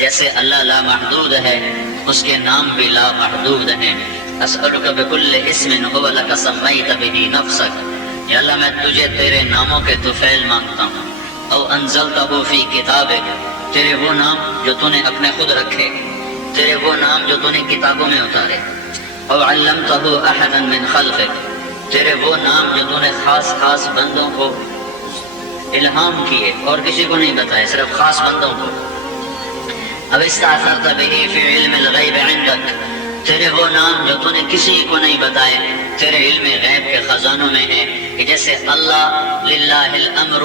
جیسے اللہ لا محدود ہے اس کے نام بھی لا محدود ہیں۔ اسألک بکل اسم هو لک سمیت بہ نفسک، یا اللہ میں تجھے تیرے ناموں کے طفیل مانگتا ہوں۔ او انزلتہ فی کتابک، تیرے وہ نام جو تو نے اپنے خود رکھے، تیرے وہ نام جو تو نے کتابوں میں اتارے۔ او علمتہ احدا من خلقک، تیرے وہ نام جو تو نے خاص خاص بندوں کو الہام کیے اور کسی کو نہیں بتائے، صرف خاص بندوں کو۔ اب استأثرت بہ فی علم الغیب عندک، تیرے وہ نام جو تو نے کسی کو نہیں بتائے تیرے علم غیب کے خزانوں میں ہے، کہ جیسے اللہ للہ الامر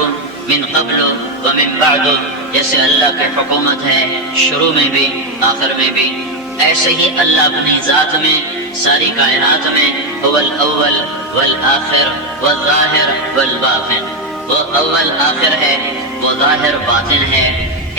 من قبل ومن بعد، جیسے اللہ کی حکومت ہے شروع میں بھی آخر میں بھی، ایسے ہی اللہ اپنی ذات میں ساری کائنات میں هو الاول والآخر والظاہر والباطن، وہ اول آخر ہے، وہ ظاہر باطن ہے۔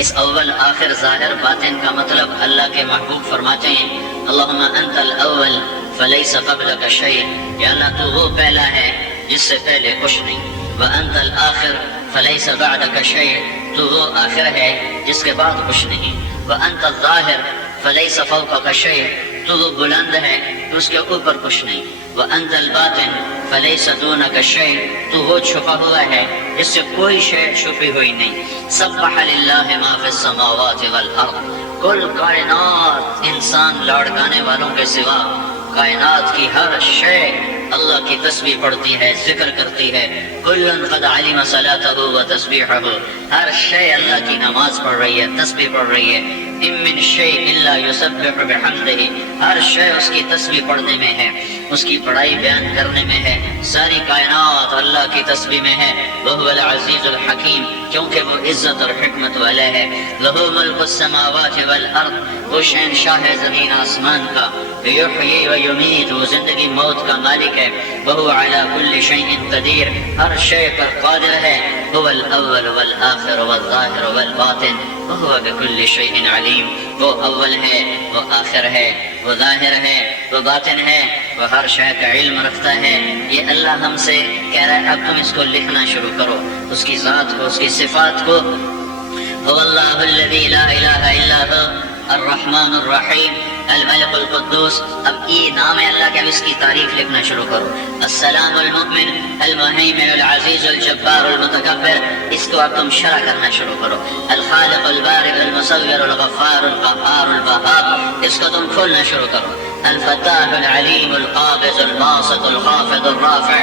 اس اول آخر ظاہر باطن کا مطلب اللہ کے محبوب فرماتے ہیں اللہم انت الاول فلیس قبلک شیء، یا اللہ تو وہ پہلا ہے جس سے پہلے کچھ نہیں، وانت الآخر فلیس بعدک شیء، تو وہ آخر ہے جس کے بعد کچھ نہیں، وانت الظاہر فلیس فوقک شیء، تو وہ بلند ہے تو اس کے اوپر کچھ نہیں، وانت الباطن فلیس دونک شیء، تو وہ چھپا ہوا ہے جس سے کوئی شے چھپی ہوئی نہیں۔ سبح للہ ما فی السماوات والارض، کل کائنات انسان لاڑکانے والوں کے سوا کائنات کی ہر شے اللہ کی تسبیح پڑھتی ہے، ذکر کرتی ہے۔ کل قد علم صلاتہ و تسبیحہ، ہر شے اللہ کی نماز پڑھ رہی ہے، تسبیح پڑھ رہی ہے۔ ان من شیء الا یسبح بحمدہ، ہر شے اس کی تسبیح پڑھنے میں ہے، اس کی پڑھائی بیان کرنے میں ہے، ساری کائنات اللہ کی تسبیح میں ہے۔ وہو العزیز الحکیم، کیونکہ وہ عزت اور حکمت والا ہے۔ لہ ملک السماوات والارض، وہ شہنشاہ زمین آسمان کا۔ یحیی و یمیت، وہ زندگی موت کا مالک ہے۔ وہو علی کل شیء قدیر، ہر شے پر قادر ہے۔ هو الاول والآخر والظاہر والباطن وہو بکل شیء علیم، وہ اول ہے، وہ آخر ہے، وہ ظاہر ہے، وہ باطن ہے، وہ ہر شے کا علم رکھتا ہے۔ یہ اللہ ہم سے کہہ رہا ہے اب تم اس کو لکھنا شروع کرو، اس کی ذات کو، اس کی صفات کو۔ هو اللہ الذی لا الہ الا هو الرحمن الرحیم الملک القدوس۔ اب یہ نام ہے اللہ کے، اب اس کی تعریف لکھنا شروع کرو۔ السلام المؤمن المہیمن العزیز الجبار المتکبر، اس کو اب تم شرح کرنا شروع کرو۔ الخالق البارئ المصور الغفار القہار الوہاب، اس کو تم کھولنا شروع کرو۔ الفتاح العلیم القابض الباسط الخافض الرافع،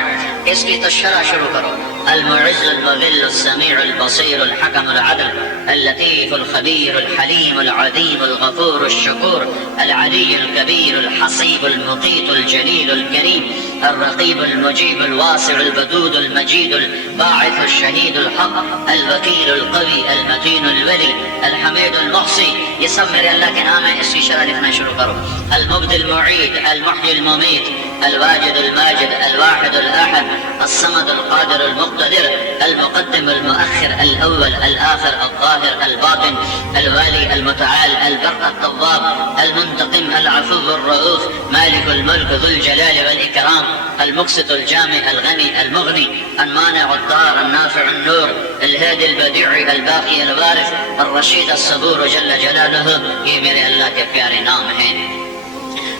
اس کی تو شرح شروع کرو۔ المعز المذل السمیع البصیر الحکم العدل اللطیف الخبیر الحلیم العظیم الغفور الشکور العلی الكبیر الحصیب المقیت الجلیل الکریم الرقیب المجیب الواسع الودود المجید الباعث الشہید الحق الوکیل القوی المتین الولی الحمید المحصی، یہ سب میرے اللہ کے نام ہیں، اس کی شرح لکھنا شروع کرو۔ المبدی المعید المحیی الممیت الواجد الماجد الواحد الأحد الصمد القادر المقتدر المقدم المؤخر الأول الآخر الظاهر الباطن الوالي المتعال البر التواب المنتقم العفو الرؤوف مالك الملك ذو الجلال والإكرام المقسط الجامع الغني المغني المانع الضار النافع النور الهادي البديع الباقي الوارث الرشيد الصبور جل جلاله، یہ میرے اللہ کے پیارے نام ہیں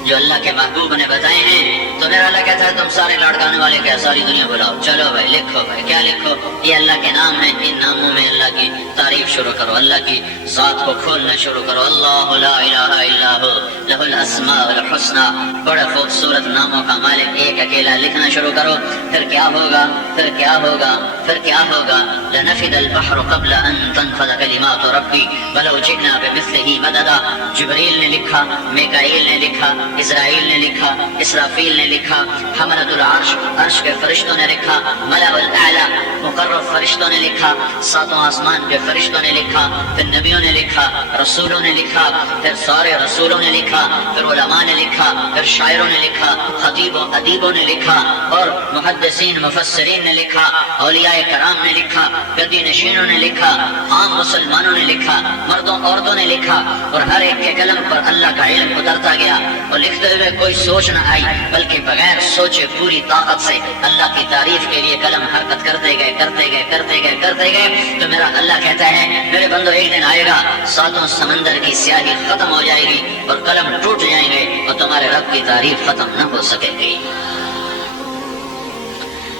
جو اللہ کے محبوب نے بتائے ہیں۔ تو میرا اللہ کہتا ہے تم سارے لڑکانے والے کیا ساری دنیا بلاؤ، چلو بھائی لکھو، بھائی کیا لکھو؟ یہ اللہ کے نام ہیں، ان ناموں میں اللہ کی تعریف شروع کرو، اللہ کی ذات کو کھولنا شروع کرو۔ اللہ لا الہ الا ہو لہ الاسماء الحسنی، بڑے خوبصورت ناموں کا مالک ایک اکیلا، لکھنا شروع کرو۔ پھر کیا ہوگا، پھر کیا ہوگا، پھر کیا ہوگا؟ لنفد البحر قبل ان تنفد کلمات ربی ولو جئنا بمثلہ مددا، جبریل نے لکھا، میکائیل نے لکھا، اسرائیل نے لکھا، اسرافیل نے لکھا، حملۃ العرش، عرش کے فرشتوں نے لکھا، ملأ الاعلیٰ مقرب فرشتوں نے لکھا، ساتوں آسمان کے فرشتوں نے لکھا، پھر نبیوں نے لکھا، رسولوں نے لکھا، پھر سارے رسولوں نے لکھا، پھر علماء نے لکھا، پھر شاعروں نے لکھا، خطیبوں ادیبوں نے لکھا، اور محدثین مفسرین نے لکھا، اولیاء اولیاء کرام نے لکھا، گدی نشینوں نے لکھا، عام مسلمانوں نے لکھا، مردوں عورتوں نے لکھا، اور ہر ایک کے قلم پر اللہ کا علم اترتا گیا، اور لکھتے ہوئے کوئی سوچ نہ آئی، بلکہ بغیر سوچے پوری طاقت سے اللہ کی تعریف کے لیے قلم حرکت کرتے گئے کرتے گئے کرتے گئے کرتے گئے۔ تو میرا اللہ کہتا ہے میرے بندو ایک دن آئے گا ساتوں سمندر کی سیاہی ختم ہو جائے گی اور قلم ٹوٹ جائیں گے اور تمہارے رب کی تعریف ختم نہ ہو سکے گی۔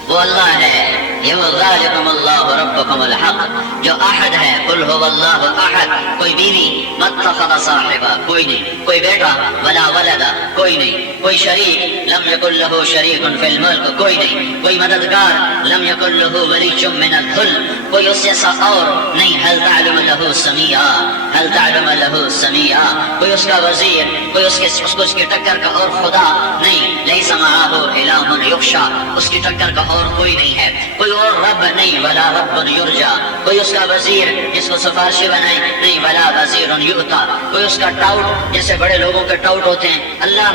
وہ اللہ ہے، یہ وہ ذالکم اللہ ربکم الحق جو احد ہے، قل هو اللہ احد، کوئی بیوی متخذ صاحبہ کوئی نہیں، کوئی بیٹا ولا ولدا کوئی نہیں، کوئی شریک لم یکن له شریک فی الملک کوئی نہیں، کوئی مددگار لم یکن له ولی من الذل کوئی اس جیسا اور نہیں، هل تعلم له سمیعا هل تعلم له سمیعا کوئی اس کا وزیر، کوئی اس کی ٹکر کا اور خدا نہیں، لیس معه الہ یخشى اس کی ٹکر کا اور کوئی نہیں ہے، کوئی اور رب نہیں، ولا رب یرجا کوئی اس کا وزیر جس کو سفارشی بنائے نہیں، ولا وزیر یؤتا کوئی اس کا ٹاؤٹ جیسے بڑے لوگوں کے ٹاؤٹ ہوتے ہیں، اللہ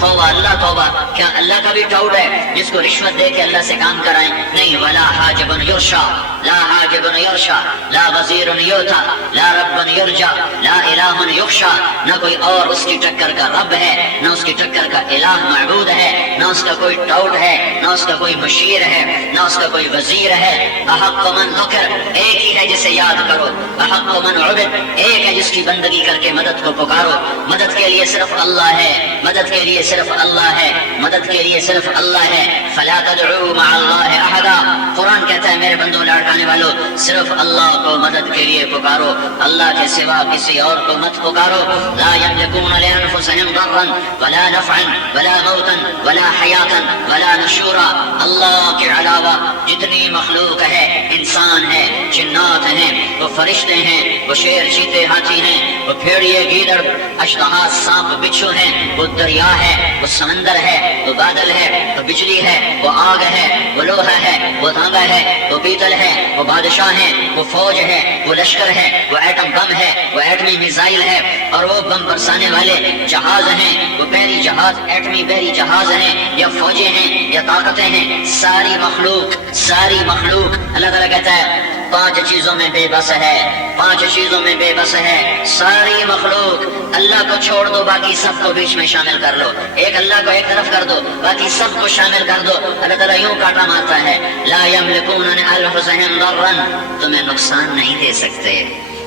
توبہ اللہ توبہ کیا اللہ کا بھی ٹاؤٹ ہے جس کو رشوت دے کے اللہ سے کام کرائیں نہیں، ولا حاجب یرشا لا حاجب یرشا لا وزیر یؤتا لا رب یرجا لا الہ یخشا نہ کوئی اور اس کی ٹکر کا رب ہے، نہ اس کی ٹکر کا الہ معبود ہے، نہ اس کا کوئی ٹاؤٹ ہے، نہ اس کا کوئی مشیر ہے، نہ اس کا کوئی وزیر ہے۔ احق من ذکر ایک ہی ہے جسے یاد کرو، احق من عبد ایک ہے جس کی بندگی کر کے مدد کو پکارو، مدد کے لیے صرف اللہ ہے، مدد کے لیے صرف اللہ ہے، مدد کے لیے صرف اللہ ہے۔ فلا تدعوا مع اللہ احدا قرآن کہتا ہے میرے بندوں لڑکانے والو صرف اللہ کو مدد کے لیے پکارو، اللہ کے سوا کسی اور کو مت پکارو۔ لا یملکون لانفسهم ضرا ولا نفعا ولا موتا ولا حیاتا ولا نشورا اللہ کے علاوہ جتنی مخلوق ہے، انسان ہے، جنات ہیں، وہ فرشتے ہیں، وہ شیر چیتے ہاتھی ہیں، وہ بھیڑیے گیدڑ اشتہا سانپ بچھو ہیں، وہ دریا ہے، وہ سمندر ہے، وہ بادل ہے، وہ بجلی ہے، وہ آگ ہے، وہ لوہا ہے، وہ دھاگا ہے، وہ پیتل ہے، وہ بادشاہ ہیں، وہ فوج ہے، وہ لشکر ہے، وہ ایٹم بم ہے، وہ ایٹمی میزائل ہے، اور وہ بم برسانے والے جہاز ہیں، وہ بحری جہاز ایٹمی بحری جہاز ہیں، یا فوجیں ہیں یا طاقتیں ہیں، ساری مخلوق اللہ تعالیٰ کہتا ہے پانچ چیزوں میں بے بس ہے، پانچ چیزوں میں بے بس ہے، ساری مخلوق اللہ کو چھوڑ دو باقی سب کو بیچ میں شامل کر لو، ایک اللہ کو ایک طرف کر دو باقی سب کو شامل کر دو، اللہ تعالیٰ یوں کاٹا مارتا ہے لا یملکون لانفسهم ضرا تمہیں نقصان نہیں دے سکتے،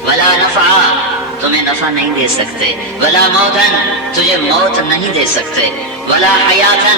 ولا نفعا تمہیں نفع نہیں دے سکتے، ولا موتا تجھے موت نہیں دے سکتے، ولا حیاتا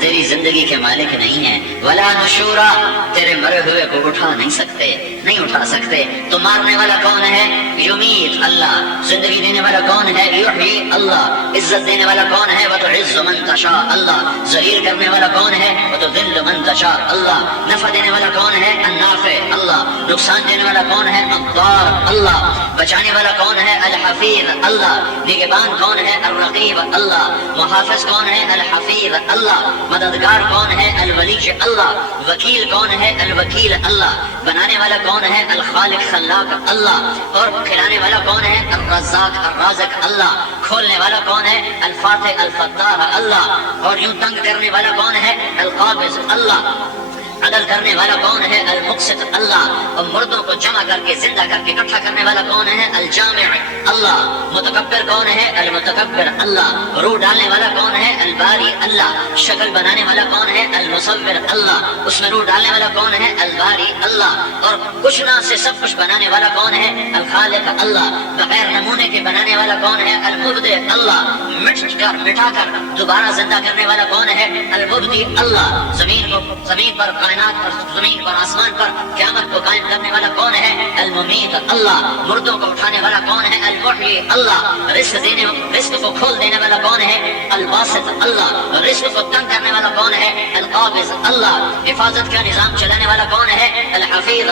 تیری زندگی کے مالک نہیں ہیں، ولا نشورا تیرے مرے ہوئے کو اٹھا نہیں سکتے، نہیں اٹھا سکتے۔ تو مارنے والا کون ہے؟ یمیت اللہ، زندگی دینے والا کون ہے؟ یحیی اللہ، عزت دینے والا کون ہے؟ وتعز من تشاء اللہ، ذلیل کرنے والا کون ہے؟ وتذل من تشاء اللہ، نفع دینے والا کون ہے؟ النافع اللہ، نقصان دینے والا کون ہے؟ الضار اللہ، بچانے والا کون ہے؟ الحفیظ اللہ، نگہبان کون ہے؟ الرقیب اللہ، محافظ کون ہے؟ الحفیظ اللہ، مددگار کون ہے؟ الولی اللہ، وکیل کون ہے؟ الوکیل اللہ، بنانے والا کون ہے؟ الخالق خلاق اللہ، اور کھلانے والا کون ہے؟ الرزاق الرازق اللہ، کھولنے والا کون ہے؟ الفاتح الفتاح اللہ، اور یوں تنگ کرنے والا کون ہے؟ القابض اللہ، عدل کرنے والا کون ہے؟ المقسط اللہ، اور مردوں کو جمع کر کے زندہ کر کے اکٹھا کرنے والا کون ہے؟ الجامع اللہ، متکبر کون ہے؟ المتکبر اللہ، روح ڈالنے والا کون ہے؟ الباری اللہ، شکل بنانے والا کون ہے؟ المصور اللہ، اس میں روح ڈالنے والا کون ہے؟ الباری اللہ، اور کچھ نہ سے سب کچھ بنانے والا کون ہے؟ الخالق اللہ، بغیر نمونے کے بنانے والا کون ہے؟ المبدع اللہ، مٹا کر دوبارہ زندہ کرنے والا کون ہے؟ المبدی اللہ، زمین پر کائنات پر زمین پر آسمان پر قیامت کو قائم کرنے والا کون ہے؟ الممیت اللہ، مردوں کو اٹھانے والا کون ہے؟ المحیی اللہ، رزق کو کھول دینے والا کون ہے؟ الباسط اللہ، رزق کو تنگ کرنے والا کون ہے؟ القابض اللہ، حفاظت کا نظام چلانے والا کون ہے؟ الحفیظ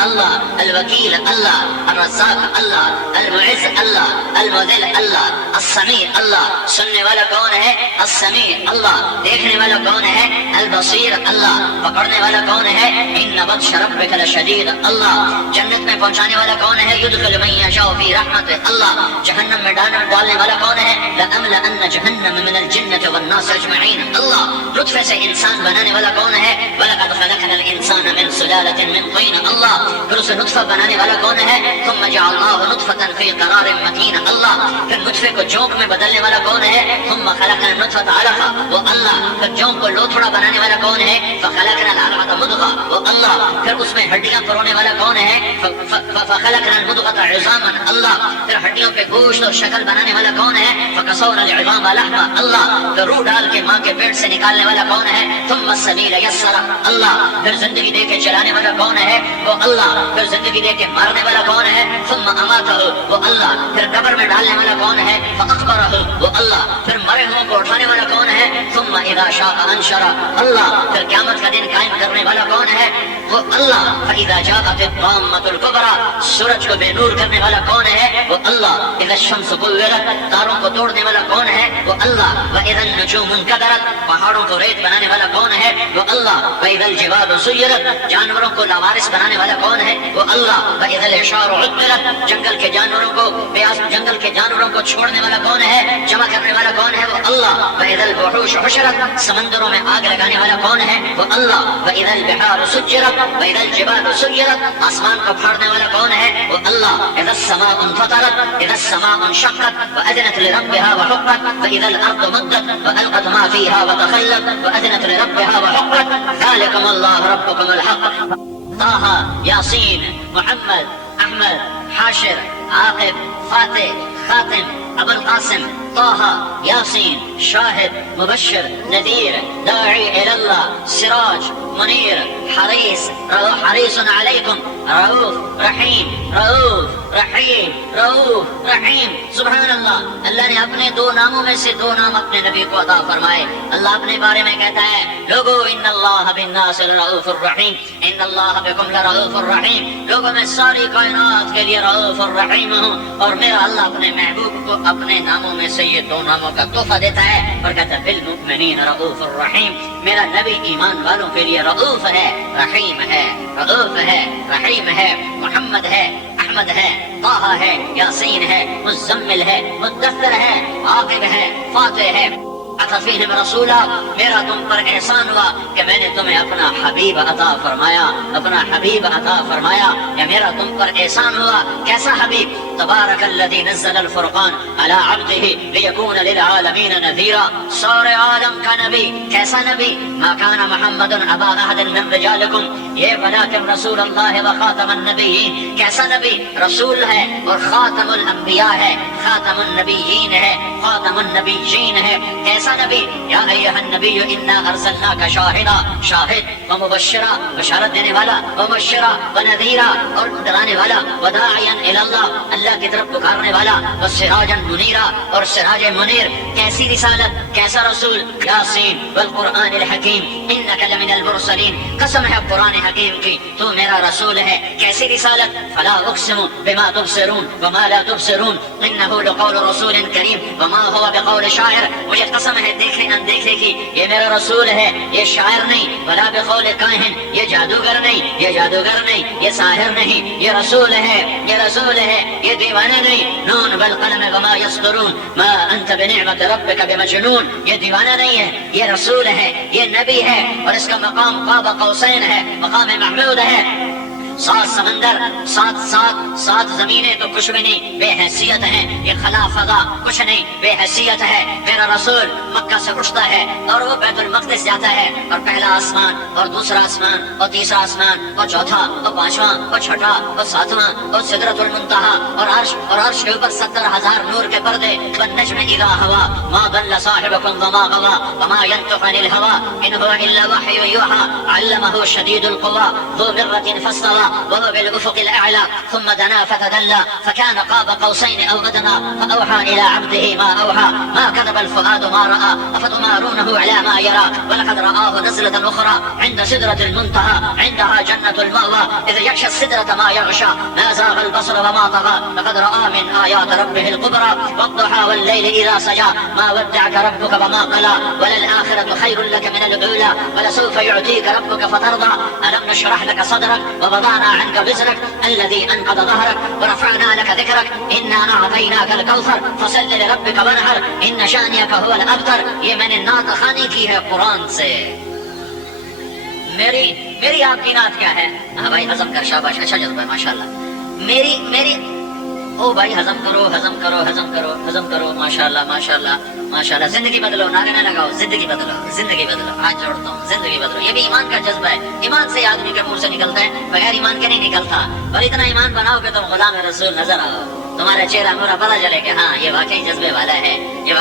اللہ، الوکیل اللہ، الرزاق اللہ، المعز اللہ، المذل اللہ، السمیع اللہ، سننے والا کون ہے؟ السمیع اللہ، دیکھنے والا کون ہے؟ البصیر اللہ، پکڑنے والا کون ہے؟ ان بطش ربک لشدید اللہ، جنت میں پہنچانے والا کون ہے؟ یدخل من یشاء فی رحمتہ رحمت اللہ. جہنم میں ڈالنے والا کون ہے؟ لَأَمْلَأَنَّ جَهَنَّمَ مِنَ الْجِنَّةِ وَالنَّاسِ أَجْمَعِينَ. اللہ. نطفے سے انسان بنانے والا کون ہے؟ وَلَقَدْ خَلَقْنَا الْإِنسَانَ مِنْ سُلَالَةٍ مِنْ طِينٍ. اللہ. پھر اسے نطفہ بنانے والا کون ہے؟ ثُمَّ جَعَلْنَاهُ نُطْفَةً فِي قَرَارٍ مَكِينٍ. اللہ. پھر نطفے کو جونک میں بدلنے والا کون ہے؟ ثُمَّ خَلَقْنَا النُّطْفَةَ عَلَقَةً. وہ اللہ. پھر جونک کو لوتھڑا بنانے والا کون ہے؟ فَخَلَقْنَا الْعَلَقَةَ مُضْغَةً. وہ اللہ. پھر اس میں ہڈیاں پرونے والا کون ہے؟ فَخَلَقْنَا الْمُضْغَةَ عِظَامًا. اللہ. پھر ہڈیوں پہ گوشت اور شکل بنانے والا کون ہے؟ فَكَسَوْنَا الْعِظَامَ لَحْمًا. اللہ. پھر روح ڈال کے ماں کے پیٹ سے نکالنے والا کون ہے؟ ثُمَّ السَّبِيلَ يَسَّرَهُ. اللہ. پھر زندگی دے کے چلانے والا کون ہے؟ وہ اللہ. پھر زندگی دے کے مارنے والا کون ہے؟ ثُمَّ أَمَاتَهُ. وہ اللہ. پھر قبر میں ڈالنے والا کون ہے؟ فَأَقْبَرَهُ. وہ اللہ. پھر مرے ہوئے کو اٹھانے والا کون ہے؟ ثُمَّ إِذَا شَاءَ أَنشَرَهُ. اللہ. پھر قیامت کا دن قائم کرنے والا کون ہے؟ وہ اللہ. فَإِذَا جَاءَتِ الطَّامَّةُ الْكُبْرَى. سورج کو بے نور کرنے والا کون ہے؟ وہ اللہ. اذا الشمس كورت. تاروں کو توڑنے والا کون ہے؟ وہ اللہ. واذا النجوم انكدرت. پہاڑوں کو ریت بنانے والا کون ہے؟ وہ اللہ. واذا الجبال سيرت. جانوروں کو لاوارث بنانے والا کون ہے؟ وہ اللہ. واذا العشار عطلت. جنگل کے جانوروں کو چھوڑنے والا کون ہے؟ جمع کرنے والا کون ہے؟ وہ اللہ. واذا الوحوش حشرت. سمندروں میں آگ لگانے والا کون ہے؟ وہ اللہ. واذا البحار سجرت. واذا الجبال سيرت. آسمان کو پھاڑنے والا کون ہے؟ وہ اللہ. اذا السماء انفطرت. اذا السماء انشقت واذنت لربها وحقت. فاذا الارض مدت والقت ما فيها وتخلت واذنت لربها وحقت. ذلكم الله ربكم الحق. طه، ياسين، محمد، احمد، حاشر، عاقب، فاتح، خاتم، ابو القاسم، طه، ياسين، شاهد، مبشر، نذير، داعي الى الله، سراج، منير، حريص عليكم، رؤوف رحیم، رؤوف رحیم، رؤوف رحیم. سبحان اللہ. اللہ نے اپنے دو ناموں میں سے دو نام اپنے نبی کو عطا فرمائے. اللہ اپنے بارے میں کہتا ہے لوگو ان اللہ بالناس لرؤوف الرحیم، ان اللہ بکم لرؤوف الرحیم. لوگوں میں ساری کائنات کے لیے رؤوف الرحیم ہوں. اور میرا اللہ اپنے محبوب کو اپنے ناموں میں سے یہ دو ناموں کا تحفہ دیتا ہے اور کہتا ہے بالمؤمنین رؤوف الرحیم. میرا نبی ایمان والوں کے لیے رؤوف ہے، رحیم ہے، رؤوف ہے، رحیم ہے. محمد ہے، احمد ہے، طه ہے، یاسین ہے، مزمل ہے، مدثر ہے، عاقب ہے، فاتح ہے. فیہم رسولا. میرا تم پر احسان ہوا کہ میں نے تمہیں اپنا حبیب عطا فرمایا، اپنا حبیب عطا فرمایا. یا میرا تم پر احسان ہوا. کیسا حبیب؟ تبارک الذی نزل الفرقان علی عبدہ لیکون للعالمین نذیرا. سارے عالم کا نبی. کیسا نبی؟ ما کان محمد ابا احد من رجالکم یہ ولکن رسول اللہ وخاتم النبیین. کیسا نبی؟ رسول ہے اور خاتم الانبیاء ہے، خاتم النبیین ہے، خاتم النبیین ہے. کیسا نبی؟ یا ایھا النبی انا ارسلناک شاہدا، شاہد و مبشرا، بشارت دینے والا، ومبشرا و نذیرا، اور ڈرانے والا، وداعیا الی اللہ، اللہ کی طرف پکارنے والا، وسراجا منیرا، اور سراج منیر. کیسی رسالت، کیسا رسول؟ یاسین والقرآن الحکیم انک لمن المرسلین. قسم ہے قرآن حکیم کی تو میرا رسول ہے. کیسی رسالت؟ فلا اقسم بما تبصرون وما لا تبصرون انه لقول رسول کریم وما هو بقول شاعر. مجھے قسم ہے دیکھنے اندیکھنے کی یہ میرا رسول ہے، یہ شاعر نہیں. ولا بقول کاہن، یہ جادوگر نہیں، یہ جادوگر نہیں، یہ ساحر نہیں. یہ رسول ہے، یہ رسول ہے، یہ دیوانہ نہیں. نون والقلم وما يسطرون ما انت بنعمت ربك بمجنون. یہ دیوانہ نہیں ہے، یہ رسول ہے، یہ نبی ہے. اور اس کا مقام قاب قوسین ہے، مقام محمود ہے. 7 سمندر، 7 زمینیں تو کچھ بھی نہیں، بے حیثیت ہیں. یہ خلا فضا کچھ نہیں، بے حیثیت ہے. میرا رسول مکہ سے اٹھتا ہے اور وہ بیت المقدس جاتا ہے، اور پہلا آسمان اور دوسرا آسمان اور تیسرا آسمان اور چوتھا اور پانچواں اور چھٹا اور ساتواں اور سدرۃ المنتہا اور عرش کے اوپر 70,000 نور کے پردے. والنجم اذا هوى ما ضل صاحبكم وما غوى وما ينطق عن الهوى ان هو الا وحي يوحى علمه شديد القوى ذو مرة فاستوى وهو بالأفق الأعلى ثم دنا فتدلى فكان قاب قوسين أو أدنى فأوحى إلى عبده ما أوحى ما كذب الفؤاد ما رأى أفتمارونه على ما يرى ولقد رآه نزلة أخرى عند سدرة المنتهى عندها جنة المأوى إذ يغشى السدرة ما يغشى ما زاغ البصر وما طغى لقد رأى من آيات ربه الكبرى والضحى والليل إذا سجى ما ودعك ربك وما قلى وللآخرة خير لك من الأولى ولسوف يعطيك ربك فترضى ألم نشرح لك صدرك ووضعنا ووضعنا عنك وزرك الذي انقض ظهرك ورفعنا لك ذكرك انا اعطيناك الكوثر فصل لربك وانحر ان شانئك هو الابتر. یہ میں نے نعت خوانی کی ہے قرآن سے. میری آپ کی نعت کیا ہے؟ ہاں بھائی ہضم کر، شاباش، اچھا جذبہ ہے ماشاء اللہ. میری او بھائی ہضم کرو ماشاء اللہ. زندگی بدلو، نعرے نہ لگاؤ، زندگی بدلو. ہاتھ جوڑتا ہوں، زندگی بدلو. یہ بھی ایمان کا جذبہ ہے. ایمان سے آدمی کے منہ سے نکلتا ہے، بغیر ایمان کے نہیں نکلتا. اور اتنا ایمان بناؤ کہ تم غلام رسول نظر آؤ. تمہارا چہرہ میرا پتہ چلے کہ ہاں یہ واقعی جذبے والا ہے، یہ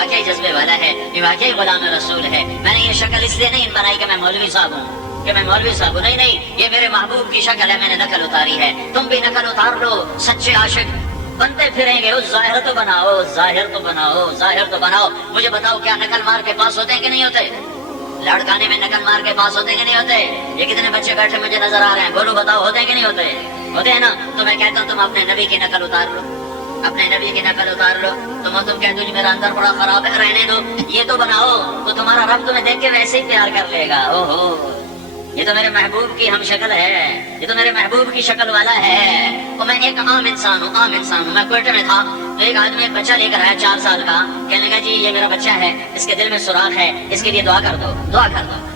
واقعی غلام رسول ہے. میں نے یہ شکل اس لیے نہیں بنائی کہ میں مولوی صاحب ہوں، نہیں، یہ میرے محبوب کی شکل ہے، میں نے نقل اتاری ہے. تم بھی نقل اتار لو. سچے عاشق بنتے پھریں گے. ظاہر تو بناؤ. مجھے بتاؤ کیا نقل مار کے پاس ہوتے ہیں کہ نہیں ہوتے؟ لڑکانے میں نقل مار کے پاس ہوتے ہیں کہ نہیں ہوتے؟ یہ کتنے بچے بیٹھے مجھے نظر آ رہے ہیں، بولو بتاؤ ہوتے ہیں کہ نہیں ہوتے؟ ہوتے ہیں نا. تو میں کہتا ہوں تم اپنے نبی کی نقل اتار لو. تم کہتے ہو میرا اندر بڑا خراب ہے، رہنے دو. یہ تو بناؤ تو تمہارا رب تمہیں دیکھ کے ویسے ہی پیار کر لے گا. یہ تو میرے محبوب کی ہم شکل ہے، یہ تو میرے محبوب کی شکل والا ہے. تو میں ایک عام انسان ہوں. میں کوئٹہ میں تھا تو ایک آدمی ایک بچہ لے کر آیا 4 سال کا. کہنے لگا جی یہ میرا بچہ ہے، اس کے دل میں سوراخ ہے، اس کے لیے دعا کر دو.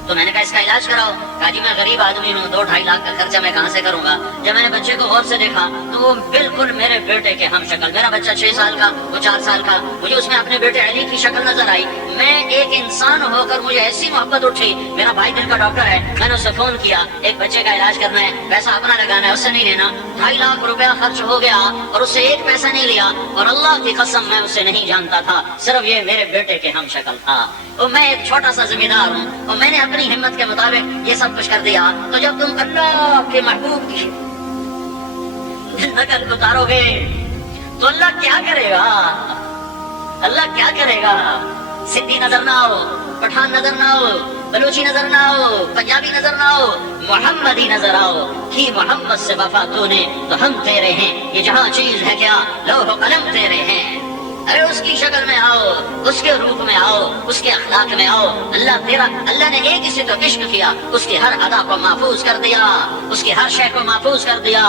تو میں نے کہا اس کا علاج کراؤ. کہا جی میں غریب آدمی ہوں، 2-2.5 لاکھ کا خرچہ میں کہاں سے کروں گا. جب میں نے بچے کو غور سے دیکھا تو وہ بالکل میرے بیٹے کے ہم شکل. میرا بچہ 6 سال کا، وہ 4 سال کا. مجھے اس میں اپنے بیٹے علی کی شکل نظر آئی. میں ایک انسان ہو کر مجھے ایسی محبت اٹھی. میرا بھائی دل کا ڈاکٹر ہے، میں نے اسے فون کیا، ایک بچے کا علاج کرنا ہے، پیسہ اپنا لگانا ہے، اس سے نہیں لینا. 2.5 لاکھ روپیہ خرچ ہو گیا اور اس سے ایک پیسہ نہیں لیا. اور اللہ کی قسم میں اسے نہیں جانتا تھا، صرف یہ میرے بیٹے کے ہم شکل تھا. اور میں ایک چھوٹا سا ذمہ دار ہوں اور میں نے اپنی ہمت کے مطابق یہ سب کچھ کر دیا. تو جب تم اللہ کے محبوب کی نقل اتارو گے تو اللہ کیا کرے گا؟ سندھی نظر نہ آؤ، پٹھان نظر نہ آؤ، بلوچی نظر نہ آؤ، پنجابی نظر نہ آؤ، محمدی نظر آؤ. کی محمد سے وفا تو نے تو ہم تیرے ہیں. یہ جہاں چیز ہے کیا لوح و قلم تیرے ہیں. ارے اس کی شکل میں آؤ، اس کے روپ میں آؤ، اس کے اخلاق میں آؤ. اللہ نے ایک ہی سے تو عشق کیا، اس کی ہر ادا کو محفوظ کر دیا، اس کی ہر شے کو محفوظ کر دیا.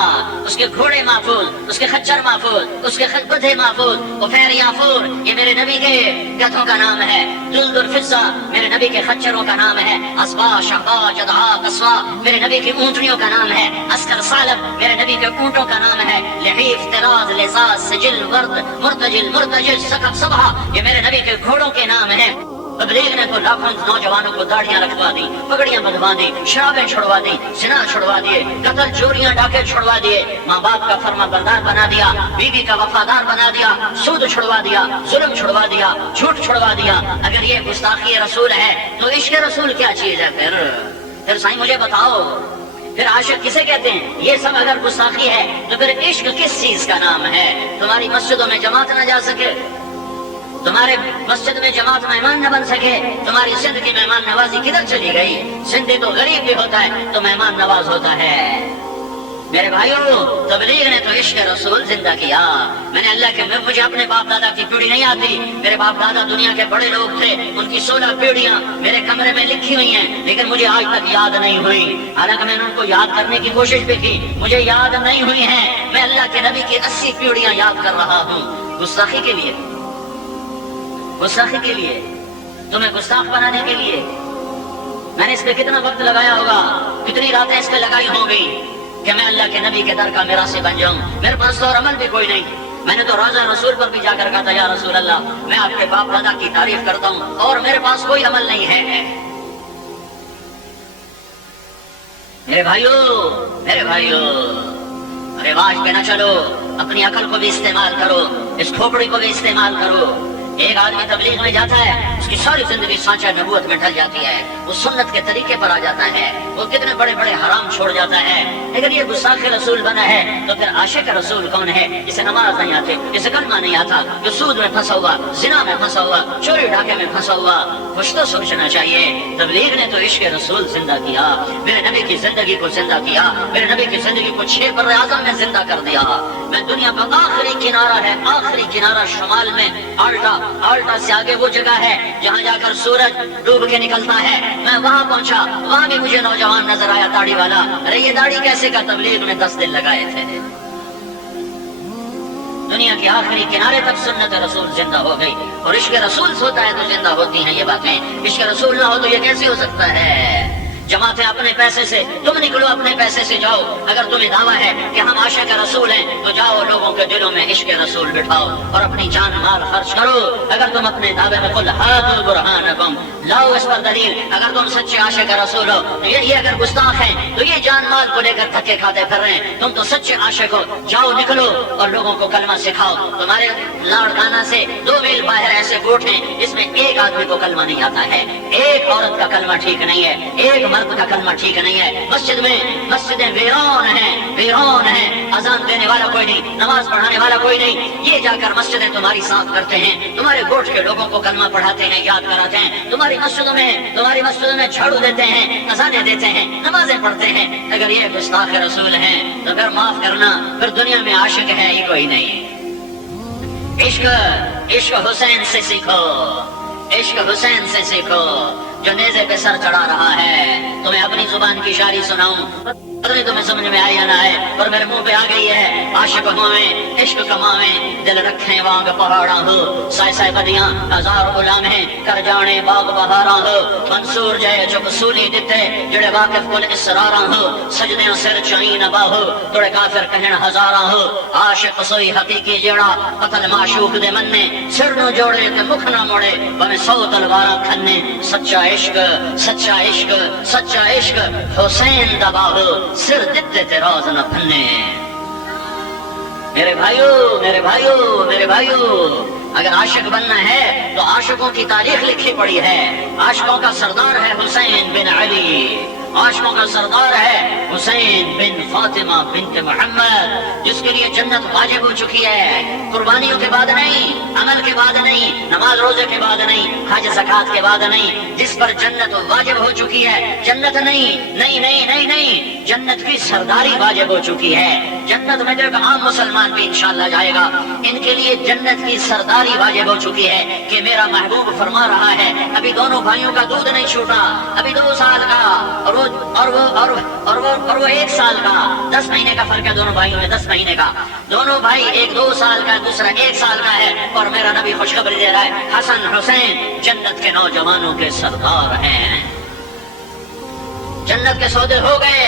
اس کے گھوڑے محفوظ، اس کے خچر محفوظ، اس کے گدھے محفوظ. عفیر یافور یہ میرے نبی کے گدھوں کا نام ہے. جلد الفضہ میرے نبی کے خچروں کا نام ہے. اسبا شہبا جدہا قصوا میرے نبی کی اونٹنیوں کا نام ہے. اسکر سالب میرے نبی کے اونٹوں کا نام ہے. لحیف طراز لذاذ سجل ورد مرتجل سقف صبح یہ میرے نبی کے گھوڑوں کے نام ہیں. تبلیغ نے تو لاکھوں نوجوانوں کو داڑھیاں رکھوا دی، پگڑیاں بندھوا دی، شرابیں چھڑوا دی، زنا چھڑوا دیے، قتل چوریاں ڈاکے چھڑوا دیے، ماں باپ کا فرما بردار بنا دیا، بیوی کا وفادار بنا دیا، سود چھڑوا دیا، ظلم چھڑوا دیا، جھوٹ چھڑوا دیا. اگر یہ گستاخی رسول ہے تو عشق رسول کیا چیز ہے؟ پھر سائیں مجھے بتاؤ، پھر عاشق کسے کہتے ہیں؟ یہ سب اگر گستاخی ہے تو پھر عشق کس چیز کا نام ہے؟ تمہاری مسجدوں میں جماعت نہ جا سکے، تمہارے مسجد میں جماعت مہمان نہ بن سکے، تمہاری سندھ کی مہمان نوازی کدھر چلی گئی؟ سندھی تو غریب بھی ہوتا ہے تو مہمان نواز ہوتا ہے. میرے بھائیوں تبلیغ نے تو عشق رسول زندہ کیا. میں نے اللہ کے مجھے اپنے باپ دادا کی پیڑھی نہیں آتی. میرے باپ دادا دنیا کے بڑے لوگ تھے، ان کی 16 پیڑھیاں میرے کمرے میں لکھی ہوئی ہیں، لیکن مجھے آج تک یاد نہیں ہوئی. حالانکہ میں نے ان کو یاد کرنے کی کوشش بھی کی، مجھے یاد نہیں ہوئی ہیں. میں اللہ کے نبی کی 80 پیڑھیاں یاد کر رہا ہوں. گستاخی کے لیے، تمہیں گستاخ بنانے کے لیے. میں نے اس پہ کتنا وقت لگایا ہوگا، کتنی راتیں اس پہ لگائی ہوں گی کہ میں اللہ کے نبی کے در کا میراثی بن جاؤں. میرے پاس تو اور عمل بھی کوئی نہیں. میں نے تو روزہ رسول پر بھی جا کر کہا تھا یا رسول اللہ میں آپ کے باپ دادا کی تعریف کرتا ہوں اور میرے پاس کوئی عمل نہیں ہے. میرے بھائیوں رواج پہ نہ چلو، اپنی عقل کو بھی استعمال کرو، اس کھوپڑی کو بھی استعمال کرو. ایک آدمی تبلیغ میں جاتا ہے، اس کی ساری زندگی سانچہ نبوت میں ڈھل جاتی ہے، وہ سنت کے طریقے پر آ جاتا ہے، وہ کتنے بڑے بڑے حرام چھوڑ جاتا ہے. اگر یہ گستاخ رسول بنا ہے تو پھر عاشق رسول کون ہے؟ جسے نماز نہیں آتی، جسے کلمہ نہیں آتا، جو سود میں پھنسا ہوا، زنا میں پھنسا ہوا، چوری ڈاکے میں پھنسا ہوا. کچھ تو سوچنا چاہیے. تبلیغ نے تو عشق رسول زندہ کیا، میرے نبی کی زندگی کو زندہ کیا، میرے نبی کی زندگی کو 6 بر اعظم میں زندہ کر دیا. میں دنیا کا آخری کنارہ ہے، آخری کنارہ شمال میں آلٹا آلٹا سے آگے وہ جگہ ہے جہاں جا کر سورج ڈوب کے نکلتا ہے، میں وہاں پہنچا، وہاں بھی مجھے نوجوان نظر آیا داڑھی والا. ارے یہ داڑھی کیسے کا؟ تبلیغ میں 10 دن لگائے تھے. دنیا کے آخری کنارے تک سنت رسول زندہ ہو گئی، اور عشق رسول ہوتا ہے تو زندہ ہوتی ہیں یہ باتیں. عشق رسول نہ ہو تو یہ کیسے ہو سکتا ہے؟ جماعتیں اپنے پیسے سے، تم نکلو اپنے پیسے سے جاؤ. اگر تمہیں دعویٰ ہے کہ ہم عاشق رسول ہیں تو جاؤ لوگوں کے دلوں میں عشق رسول بٹھاؤ اور اپنی جان مال خرچ کرو. اگر تم اپنے دعوے میں قل ہاتوا برہانکم، لاؤ اس پر دلیل. اگر تم سچے عاشق رسول ہو تو یہ اگر گستاخ ہیں تو یہ جان مال کو لے کر دھکے کھاتے پھر رہے ہیں. تم تو سچے عاشق ہو، جاؤ نکلو اور لوگوں کو کلمہ سکھاؤ. تمہارے لاڑکانہ سے 2 میل باہر ایسے گوٹھ ہیں جس میں ایک آدمی کو کلمہ نہیں آتا ہے، ایک عورت کا کلمہ ٹھیک نہیں ہے، ایک مرد کا کلمہ ٹھیک نہیں ہے. مسجدیں ویران ہیں، اذان دینے والا کوئی نہیں، نماز پڑھانے والا کوئی نہیں. یہ جا کر مسجدیں تمہاری صاف کرتے ہیں، تمہارے گوٹھ کے لوگوں کو کلمہ پڑھاتے ہیں، یاد کراتے ہیں. تمہاری مسجدوں میں جھاڑو دیتے ہیں، اذانیں دیتے ہیں، نمازیں پڑھتے ہیں. اگر یہ گستاخ رسول ہیں تو پھر معاف کرنا، پھر دنیا میں عاشق ہے ہی کوئی نہیں. عشق حسین سے سیکھو، عشق حسین سے سیکھو جو نیزے پہ سر چڑھا رہا ہے. تمہیں اپنی زبان کی شاعری سناؤں، پتہ تمہیں سمجھ میں آئی یا نہ آئے، اور میرے منہ پہ آ گئی ہے. عاشق ہوئیں عشق کماویں، دل رکھیں وانگ پہاڑا ہو. سائے سائے بدیاں ہزار غلام ہیں، کر جانے باغ بہارا ہو. منصور جائے چپ سولی دتے جڑے واقف کل اسرارا ہو. سجدیاں سر چائیں باہو توڑے کافر کہن ہزاراں ہو. عاشق سوئی حقیقی جیڑا قتل معشوق دے مننے، سر نو جوڑے تے مکھ نہ موڑے بنے 100 تلواراں کھنے. سچا عشق سچا عشق سچا عشق حسین دا باہو، سر دتے تے روز نہ پھنے. میرے بھائیو اگر عاشق بننا ہے تو عاشقوں کی تاریخ لکھی پڑی ہے. عاشقوں کا سردار ہے حسین بن علی، عاشقوں کا سردار ہے حسین بن فاطمہ بنت محمد، جس کے لیے جنت واجب ہو چکی ہے. قربانیوں کے بعد نہیں، عمل کے بعد نہیں، نماز روزے کے بعد نہیں، حج زکات کے بعد نہیں، جس پر جنت واجب ہو چکی ہے. جنت نہیں، جنت کی سرداری واجب ہو چکی ہے. جنت میں جو ایک عام مسلمان بھی انشاءاللہ جائے گا، ان کے لیے جنت کی سرداری واجب ہو چکی ہے کہ میرا محبوب فرما رہا ہے ابھی دونوں بھائیوں کا دودھ نہیں چھوٹا، ابھی 2 سال کا اور وہ 1 سال کا، 10 مہینے کا فرق ہے دونوں بھائیوں میں، 10 مہینے کا. دونوں بھائی، ایک 2 سال کا، دوسرا 1 سال کا ہے. اور میرا نبی خوشخبری دے رہا ہے حسن حسین جنت کے نوجوانوں کے سردار ہیں. جنت کے سودے ہو گئے.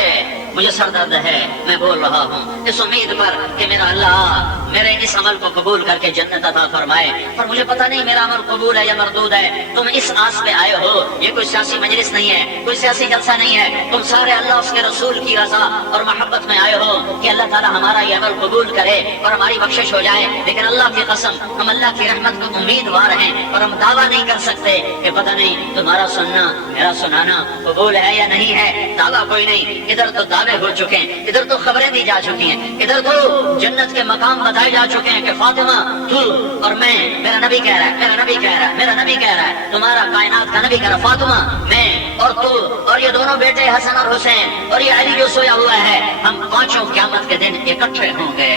مجھے سر درد ہے، میں بول رہا ہوں اس امید پر کہ میرا اللہ میرے اس عمل کو قبول کر کے جنت عطا فرمائے. پر مجھے پتہ نہیں میرا عمل قبول ہے یا مردود ہے. تم اس آس پہ آئے ہو، یہ کوئی سیاسی مجلس نہیں ہے، کوئی سیاسی جلسہ نہیں ہے. تم سارے اللہ اس کے رسول کی رضا اور محبت میں آئے ہو کہ اللہ تعالیٰ ہمارا یہ عمل قبول کرے اور ہماری بخشش ہو جائے. لیکن اللہ کی قسم ہم اللہ کی رحمت کو امیدوار ہیں اور ہم دعویٰ نہیں کر سکتے کہ پتہ نہیں تمہارا سننا میرا سنانا قبول ہے یا نہیں ہے. دعویٰ کوئی نہیں. ادھر تو دعوے ہو چکے ہیں، ادھر تو خبریں دی جا چکی ہیں، ادھر تو جنت کے مقام بتائے جا چکے ہیں کہ فاطمہ تو اور میں، میرا نبی کہہ رہا ہے، میرا نبی کہہ رہا ہے، میرا نبی کہہ رہا ہے، تمہارا کائنات کا نبی کہہ رہا ہے، فاطمہ میں اور تو اور یہ دونوں بیٹے حسن اور حسین اور یہ علی جو سویا ہوا ہے، ہم پانچوں قیامت کے دن اکٹھے ہوں گے.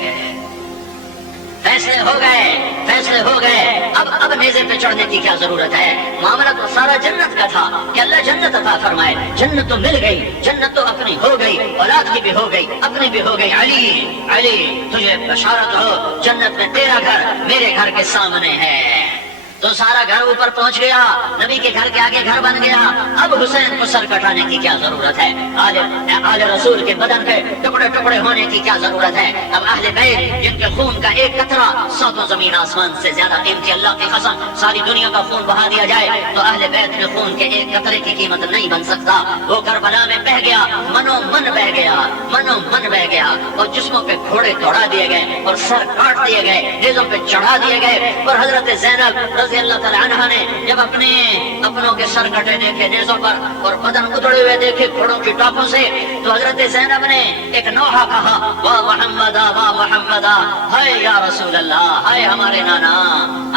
فیصلے ہو گئے. اب نیزے پہ چڑھنے کی کیا ضرورت ہے؟ معاملہ تو سارا جنت کا تھا کہ اللہ جنت عطا فرمائے. جنت تو مل گئی، جنت تو اپنی ہو گئی، اولاد کی بھی ہو گئی، اپنی بھی ہو گئی. علی تجھے بشارت ہو، جنت میں تیرا گھر میرے گھر کے سامنے ہے. تو سارا گھر اوپر پہنچ گیا، نبی کے گھر کے آگے گھر بن گیا. اب حسین کو سر کٹانے کی کیا ضرورت ہے؟ آل رسول کے بدن پہ ٹکڑے ٹکڑے ہونے کی کیا ضرورت ہے؟ اب اہل بیت جن کے خون کا ایک قطرہ 7 زمین آسمان سے زیادہ قیمتی، اللہ کی قسم ساری دنیا کا خون بہا دیا جائے تو اہل بیت کے خون کے ایک قطرے کی قیمت نہیں بن سکتا. وہ کربلا میں بہ گیا، منو من بہ گیا اور جسموں پہ گھوڑے دوڑا دیے گئے اور سر کاٹ دیے گئے، نیزوں پہ چڑھا دیے گئے. اور حضرت زینب رضی اللہ تعالیٰ عنہ نے جب اپنوں کے سر کٹے دیکھے نیزوں پر اور بدن ادڑے ہوئے دیکھے گھوڑوں کی ٹاپوں سے، تو حضرت زینب نے ایک نوحہ کہا، واہ محمدا واہ محمدا، ہائے یا رسول اللہ، ہائے ہمارے نانا،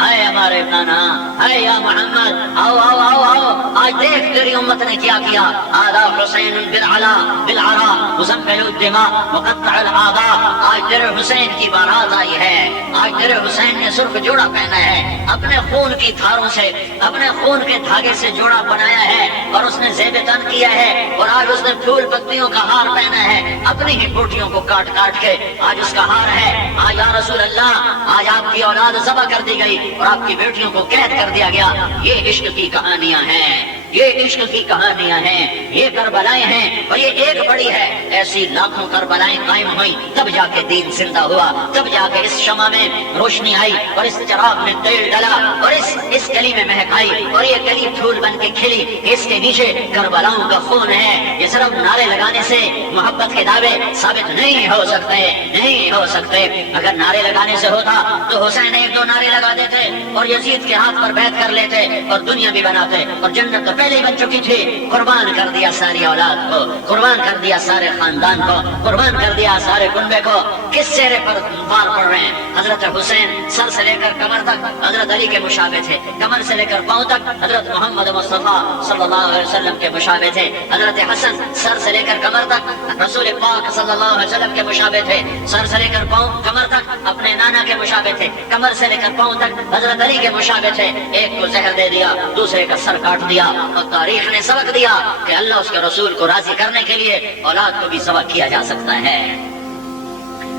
اے ہمارے نانا، اے یا محمد، آؤ آؤ آؤ آؤ، آج دیکھ تیری امت نے کیا کیا۔ آدھا حسین بالعلا بالعرا مزمل الدماء مقطع الاعضاء، آج تیرے حسین کی بارات آئی ہے، آج تیرے حسین نے سرخ جوڑا پہنا ہے، اپنے خون کی دھاروں سے، اپنے خون کے دھاگے سے جوڑا بنایا ہے، اور اس نے زیب تن کیا ہے، اور آج اس نے پھول پتیوں کا ہار پہنا ہے، اپنی ہی بوٹیوں کو کاٹ کاٹ کے آج اس کا ہار ہے۔ آج یا رسول اللہ، آج آپ کی اولاد ذبح کر دی گئی اور آپ کی بیٹیوں کو قید کر دیا گیا۔ یہ عشق کی کہانیاں ہیں، یہ عشق کی کہانیاں ہیں، یہ کربلائیں ہیں، اور یہ ایک بڑی ہے، ایسی لاکھوں کربلائیں قائم ہوئی، تب جا کے دین زندہ ہوا، تب جا کے اس شمع میں روشنی آئی، اور اس چراغ میں تیل ڈلا، اور اس کلی میں مہک آئی، اور یہ کلی پھول بن کے کھلی۔ اس کے نیچے کربلاؤں کا خون ہے۔ یہ صرف نعرے لگانے سے محبت کے دعوے ثابت نہیں ہو سکتے، نہیں ہو سکتے۔ اگر نعرے لگانے سے ہوتا تو حسین ایک دو نعرے لگا دیتے اور یزید کے ہاتھ پر بیعت کر لیتے اور دنیا بھی بناتے، اور جنت تو پہلے ہی بن چکی تھی۔ قربان کر دیا ساری اولاد کو، قربان کر دیا سارے خاندان کو، قربان کر دیا سارے کنبے کو۔ کس چہرے پر وار پڑ رہے ہیں؟ حضرت حسین سر سے لے کر کمر تک حضرت علی کے مشابہ تھے، کمر سے لے کر پاؤں تک حضرت محمد مصطفیٰ صلی اللہ علیہ وسلم کے مشابہ تھے۔ حضرت حسن سر سے لے کر کمر تک رسول پاک صلی اللہ علیہ وسلم کے مشابہ تھے، سر سے لے کر پاؤں کمر تک اپنے نانا کے مشابہ تھے، کمر سے لے کر پاؤں تک حضرت علی کے مشابہ تھے۔ ایک کو زہر دے دیا، دوسرے کا سر کاٹ دیا، اور تاریخ نے سبق دیا کہ اللہ اس کے رسول کو راضی کرنے کے لیے اولاد کو بھی ذبح کیا جا سکتا ہے۔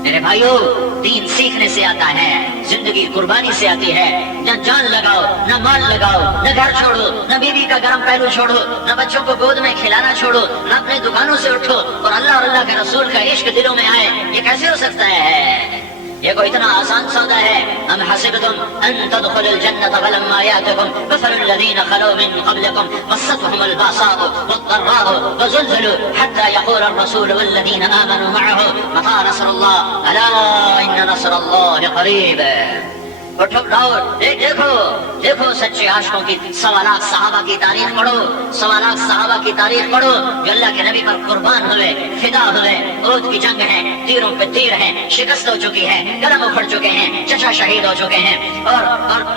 میرے بھائیو، دین سیکھنے سے آتا ہے، زندگی قربانی سے آتی ہے۔ نہ جان لگاؤ، نہ مال لگاؤ، نہ گھر چھوڑو، نہ بیوی کا گرم پہلو چھوڑو، نہ بچوں کو گود میں کھلانا چھوڑو، نہ اپنے دکانوں سے اٹھو اور اللہ اور اللہ کے رسول کا عشق دلوں میں آئے۔ یہ کیسے ہو سکتا ہے؟ یہ کوئی اتنا آسان سودا ہے؟ ام حسبتم ان تدخلوا الجنة ولما يأتكم مثل الذين خلوا من قبلكم مستهم البأساء والضراء وزلزلوا حتى يقول الرسول والذين آمنوا معه متى نصر الله ألا إن نصر الله قريب۔ اٹھو اٹھاؤ، دیکھو دیکھو سچے عاشقوں کی 1.25 لاکھ صحابہ کی تاریخ پڑھو، 1.25 لاکھ صحابہ کی تاریخ پڑھو جو اللہ کے نبی پر قربان ہوئے، فدا ہوئے۔ عہد کی جنگ ہے، تیروں پہ تیر ہیں، شکست ہو چکی ہے، قلم اکھڑ چکے ہیں، چچا شہید ہو چکے ہیں، اور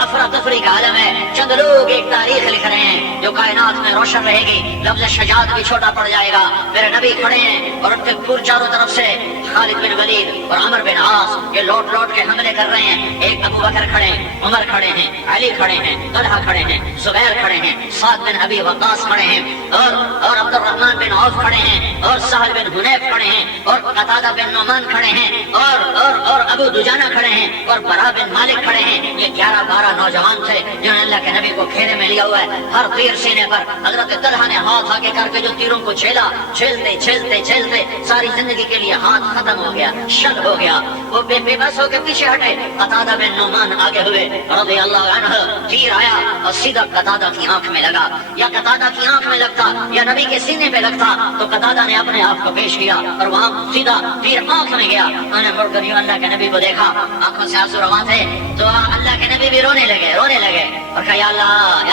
افراتفری کا عالم ہے۔ چند لوگ ایک تاریخ لکھ رہے ہیں جو کائنات میں روشن رہے گی۔ لفظ شجاعت بھی چھوٹا پڑ جائے گا۔ میرے نبی کھڑے ہیں اور ان کے چاروں طرف سے خالد بن ولید اور عمر بن عاص یہ لوٹ لوٹ کے حملے کر رہے ہیں۔ ایک ابو بکر کھڑے ہیں، عمر کھڑے ہیں، علی کھڑے ہیں، طلحہ کھڑے ہیں، زبیر کھڑے ہیں، سعد بن ابی وقاص کھڑے ہیں، اور عبد الرحمن بن عوف کھڑے ہیں، اور سہل بن حنیف کھڑے ہیں، اور قتادہ بن نعمان کھڑے ہیں، اور ابو دجانہ کھڑے ہیں، اور برا بن مالک کھڑے ہیں۔ یہ 11-12 نوجوان تھے جنہوں نے اللہ کے نبی کو گھیرے میں لیا ہوا ہے۔ ہر تیر سینے پر حضرت طلحہ نے ہاتھ آگے کر کے جو تیروں کو چھیلا، چھیلتے ساری زندگی کے لیے ہاتھ ختم ہو گیا، شل ہو گیا، وہ بے بس ہو کے پیچھے ہٹے۔ قتادہ بن نعمان آگے ہوئے رضی اللہ عنہ، تیر آیا اور سیدھا قتادہ کی آنکھ میں لگا، یا قتادہ کی آنکھ میں لگتا یا نبی کے سینے پہ لگتا تو قتادہ نے اپنے آپ کو پیش کیا اور وہاں سیدھا تیر آنکھ میں گیا۔ انہوں نے مڑ کر یوں اللہ کے نبی کو دیکھا، آنکھوں سے آنسو رواں تھے، تو اللہ کے نبی بھی رونے لگے اور کہا یا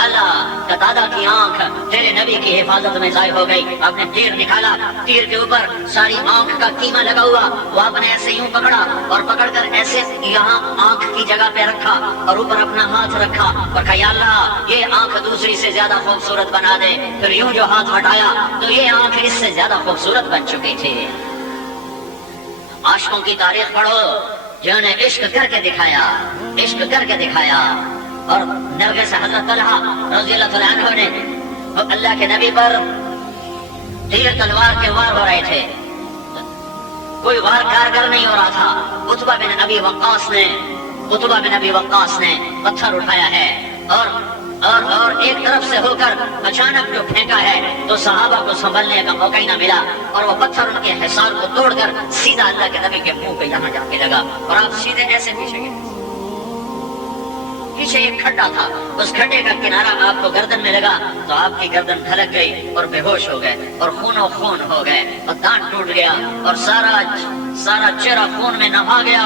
اللہ قتادہ کی آنکھ تیرے نبی کی حفاظت میں ضائع ہو گئی۔ آپ نے تیر نکالا، تیر کے اوپر ساری آنکھ کا قیمہ لگا ہوا، وہ آپ نے ایسے یوں پکڑا اور پکڑ کر ایسے یہاں آنکھ کی جگہ پہ رکھا اور اوپر اپنا ہاتھ رکھا اور کہا یا اللہ یہ آنکھ دوسری سے زیادہ خوبصورت بنا دے۔ پھر یوں جو ہاتھ ہٹایا تو یہ آنکھ اس سے زیادہ خوبصورت بن چکی تھی۔ عاشقوں کی تاریخ پڑھو جنہوں نے عشق کر کے دکھایا، اور نرگس سے حضرت طلحہ رضی اللہ تعالیٰ عنہ نے اللہ کے نبی پر تیر تلوار کے وار ہو رہے تھے، کوئی وار کارگر نہیں ہو رہا تھا۔ عتبہ بن ابی وقاص نے پتھر اٹھایا ہے اور ایک طرف سے ہو کر اچانک جو پھینکا ہے تو صحابہ کو سنبھلنے کا موقع ہی نہ ملا، اور وہ پتھر ان کے حصار کو توڑ کر سیدھا اللہ کے نبی کے منہ پہ یہاں جا کے لگا، اور آپ سیدھے ایسے پیچھے ایک کھڈا تھا، اس کھڈے کا کنارہ آپ کو گردن میں لگا تو آپ کی گردن ڈھلک گئی اور بے ہوش ہو گئے اور خون ہو گئے اور دانت ٹوٹ گیا اور سارا چہرہ خون میں نہا گیا۔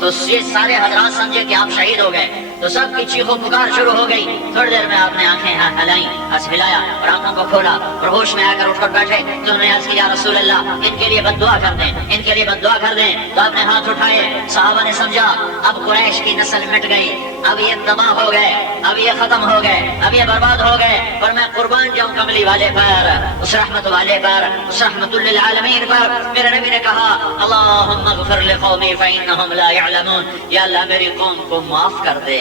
تو یہ سارے حضرات سمجھے کہ آپ شہید ہو گئے، تو سب کی چیخو پکار شروع ہو گئی۔ تھوڑی دیر میں آپ نے آنکھیں ہلائیں، ہنس ہلایا اور آنکھوں کو کھولا اور ہوش میں آ کر اٹھ کر بیٹھے۔ تو انہوں نے عرض کیا رسول اللہ ان کے لیے بد دعا کر دیں، ان کے لیے بد دعا کر دیں۔ تو آپ نے ہاتھ اٹھائے، صحابہ نے سمجھا اب قریش کی نسل مٹ گئی، اب یہ تباہ ہو گئے، اب یہ ختم ہو گئے، اب یہ برباد ہو گئے، پر میں قربان جاؤں کملی والے پر، اس رحمت والے پر، اس رحمت للعالمین پر۔ میرے نبی نے کہا اللہم اغفر لقومی فإنہم لا يعلمون، یا اللہ میری قوم کو معاف کر دے،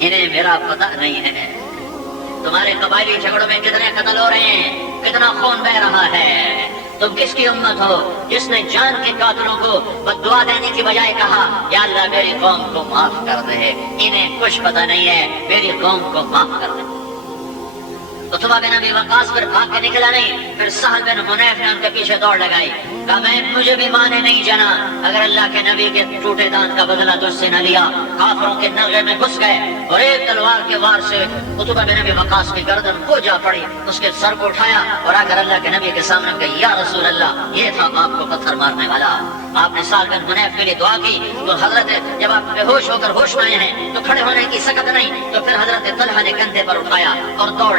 انہیں میرا پتہ نہیں ہے۔ تمہارے قبائلی جھگڑوں میں کتنے قتل ہو رہے ہیں، کتنا خون بہ رہا ہے، تم کس کی امت ہو جس نے جان کے قاتلوں کو بد دعا دینے کی بجائے کہا یا اللہ میری قوم کو معاف کر دے، انہیں کچھ پتہ نہیں ہے، میری قوم کو معاف کر دے۔ عتبہ بن ابی وقاص پھر بھاگ کے نکلا نہیں، پھر سہل بن حنیف نے ان کے پیچھے دوڑ لگائی، کہا میں مجھے بھی ماں نے نہیں جانا اگر اللہ کے نبی کے ٹوٹے دانت کا بدلہ تجھ سے نہ لیا۔ کافروں کے نغے میں گھس گئے اور ایک تلوار کے وار سے عتبہ بن ابی وقاص کی گردن کو جا پڑی، اس کے سر کو اٹھایا اور آ کر اللہ کے نبی کے سامنے کہا یا رسول اللہ یہ تھا آپ کو پتھر مارنے والا۔ آپ نے سہل بن حنیف کے لیے دعا کی تو حضرت جب آپ بے ہوش ہو کر ہوش میں آئے ہیں تو کھڑے ہونے کی سکت نہیں، تو پھر حضرت طلحہ نے کندھے پر اٹھایا اور دوڑ